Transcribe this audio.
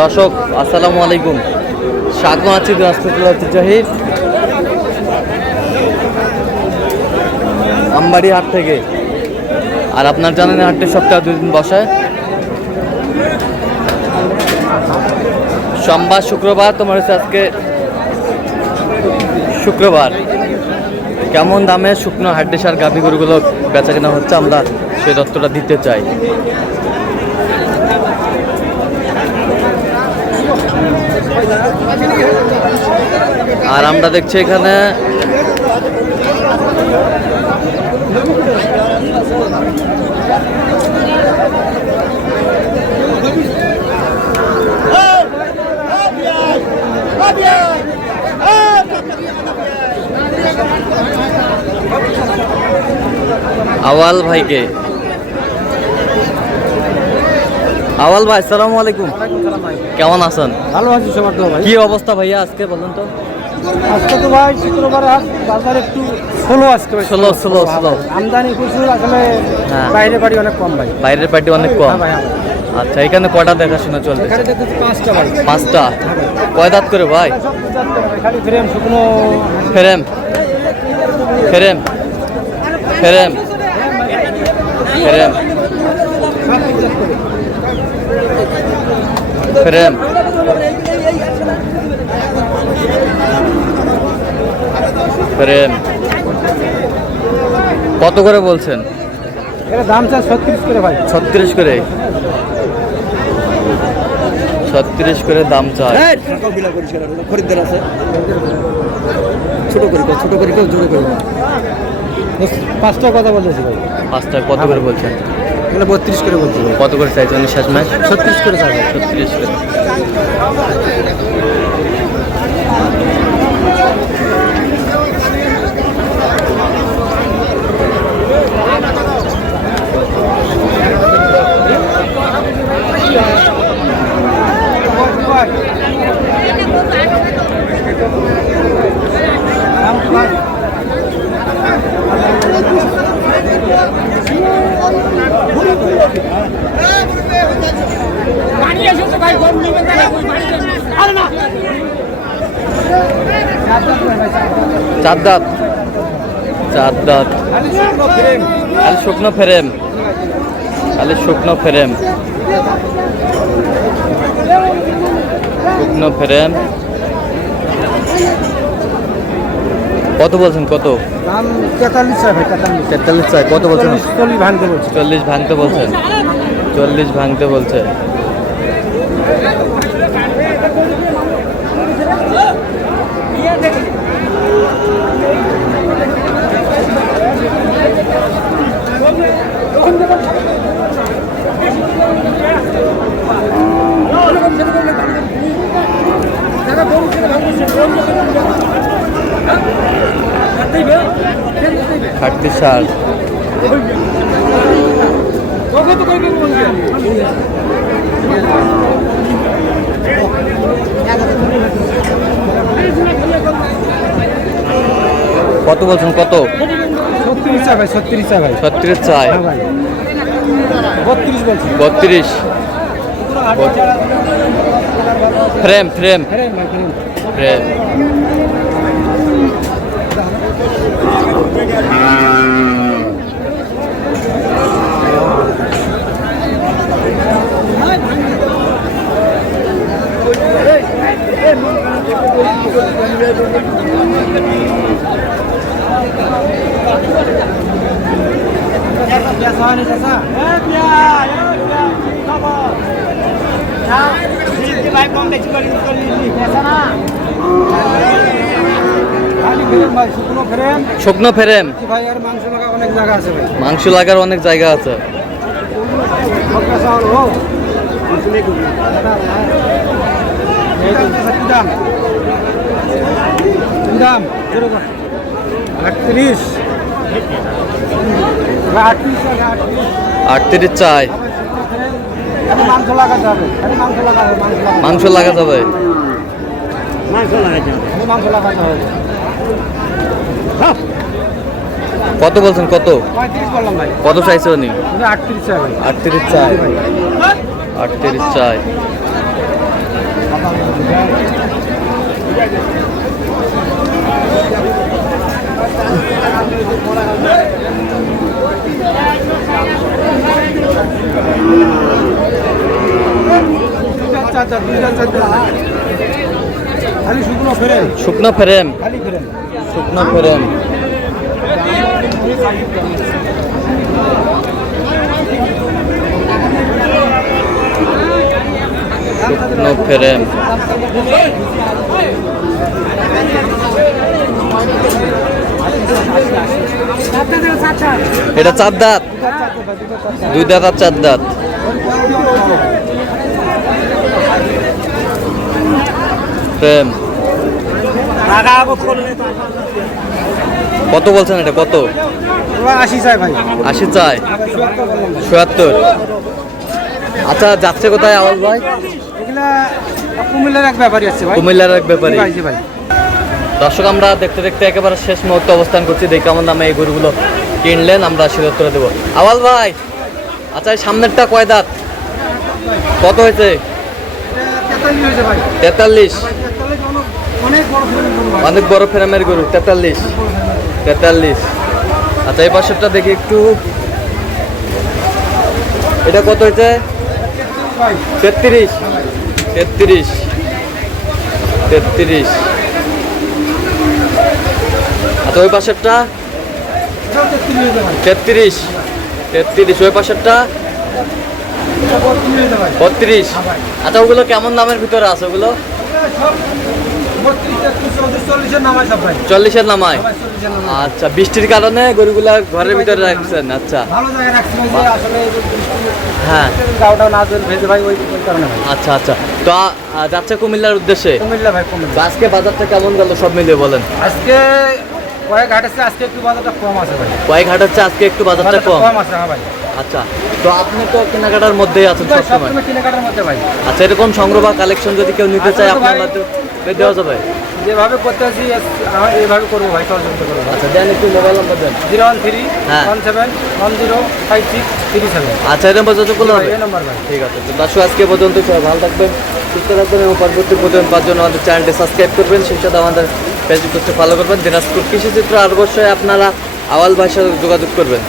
দর্শক আসসালামু আলাইকুম, স্বাগত আছি দিনাজপুর ঐতিহ্যবাহী আমবাড়ি হাট থেকে। আর আপনার জানেন হাটটি সপ্তাহে 2 দিন বসে, সোমবার শুক্রবার। তোমার হচ্ছে আজকে শুক্রবার। কেমন দামে শুকনো হাড্ডি সার গাভী গরুগুলো বেচা কেনা হচ্ছে, আমরা সেই তথ্যটা দিতে চাই। আর আমরা দেখছি এখানে আওয়াল ভাইকে। আওয়াল ভাই আসসালামু আলাইকুম, কেমন আছেন? ভালো আছি সবার তো ভাই। কি অবস্থা ভাইয়া আজকে বলেন তো? আজকে তো ভাই শুক্রবার বাজার একটু স্লো আজকে ভাই, স্লো আমদানি প্রচুর আসলে। হ্যাঁ। বাইরের বাড়ি অনেক কম ভাই। বাইরের পার্টি অনেক কম। হ্যাঁ ভাই, হ্যাঁ। আচ্ছা, এখানে কয়টা দেখাশোনা চলছে? এখানে দেখতেছি 5টা ভাই। 5টা। কয় দাঁত করে ভাই? সব পঁচাত্তর ভাই, খালি ফ্রেম শুকনো। ফেরেম ফেরেম ফেরেম ফেরেম ফেরেম। ফেরেম কত করে বলছেন? এর দাম চাই 36 করে ভাই। 36 করে। 36 করে দাম চাই। খরিদ্দার আছে, ছোট করে কেউ জোরে করে। 5টা কথা বলতেছি ভাই। 5টা কত করে বলছেন? এগুলো 32 করে বলছি ভাই। কত করে চাইছেন শেষ মাস? 36 করে চাই ভাই। 36 করে। চার দাঁত। খালি শুকনো ফ্রেম। শুকনো ফ্রেম। কত বলছেন? কত দাম 43 চাই ভাই। 43 চাই। কত বলছেন? 40 ভাঙতে বলছি। 40 ভাঙতে বলছেন। 40 ভাঙতে বলছে। খাটতি সার। কত বলছেন? কত? 36 চাই ভাই। 36 চাই ভাই। 36 চাই। হ্যাঁ ভাই। 32 বলছি। 32। ফ্রেম ফ্রেম ভাই, ফ্রেম। শুকনো ফ্রেম। ভাই আর মাংস লাগা অনেক জায়গা আছে ভাই। মাংস লাগার অনেক জায়গা আছে। দাম 38 চাই। মাংস লাগা যাবে। মাংস লাগা যাবে। কত বলছেন? কত? 35 বললাম ভাই। কত চাইছে উনি? 38 চাই ভাই। 38 চাই। 38 চাই। খালি শুকনো ফেরেন, শুকনো ফ্রেম, খালি ফেরেন। শুকনো ফ্রেম। শুকনো ফ্রেম। এটা 4 দাঁত, 2 দাঁত আর 4 দাঁত। ফ্রেম কত বলছেন এটা? কত? 80 চাই ভাই। 80 চাই, ৭৭। আচ্ছা, যাচ্ছে কোথায় আওয়াজ ভাই? এগুলা কুমিল্লার এক ব্যাপারী আছে ভাই। কুমিল্লার এক ব্যাপারী। ভাই ভাই। দর্শক, আমরা দেখতে দেখতে একেবারে শেষ মুহূর্তে অবস্থান করছি। দেখি কেমন দামে এই গরুগুলো কিনলেন, আমরা সেটা উত্তর দেবো। আওয়াল ভাই, আচ্ছা এই সামনেরটা কয় দাঁত? কত হয়েছে? 43 হয়েছে ভাই। 43। 43 অনেক বড় ফেরেন গরু ভাই। অনেক বড় ফ্রেমের গরু। 43। 43। আচ্ছা, এই পাশেরটা দেখি একটু। এটা কত হয়েছে? 33। 33। 33। আচ্ছা, ওই পাশেরটা? 33। 33। ওই পাশেরটা? 32। আচ্ছা, ওগুলো কেমন দামের ভিতরে আছে? ওগুলো 40-এর নামায়। আচ্ছা, বৃষ্টির কারণে গরুগুলা ঘরের ভিতরে রাখছেন। আচ্ছা, হ্যাঁ, আচ্ছা আচ্ছা। তো যাচ্ছে কুমিল্লার উদ্দেশ্যে। কুমিল্লা ভাই, কুমিল্লা। তো আজকে বাজারটা কেমন গেল সব মিলিয়ে বলেন? আজকে কয়েক হাট আছে, আজকে একটু বাজারটা কম আছে ভাই। কয়েক হাট হচ্ছে, আজকে একটু বাজারটা কম। কম আছে, হ্যাঁ ভাই। আচ্ছা, তো আপনি তো কেনাকাটার মধ্যেই আছেন সবসময়। সবসময় কেনাকাটার মধ্যে ভাই। আচ্ছা, এরকম সংগ্রহ বা কালেকশন যদি কেউ নিতে চায় আপনার মাধ্যমে দেওয়া যাবে? যেভাবে করতে আছি এইভাবে করবো ভাই, সহযোগিতা করবো। আচ্ছা, দেন একটু মোবাইল নাম্বার দেন। 013-17-10-5637। আচ্ছা, এরকম পর্যন্ত করলে হবে? এই নাম্বার ভাই। ঠিক আছে। তো দর্শক, আজকে পর্যন্ত সবাই ভালো থাকবেন, সুস্থ থাকবেন এবং পরবর্তী পর্যন্ত পাওয়ার জন্য আমাদের চ্যানেলটি সাবস্ক্রাইব করবেন, সেই সাথে আমাদের ফেসবুক পেজটি ফলো করবেন। দিনাজপুর কৃষি চিত্র আর অবশ্যই আপনারা আওয়াল ভাইয়ের সাথে যোগাযোগ করবেন।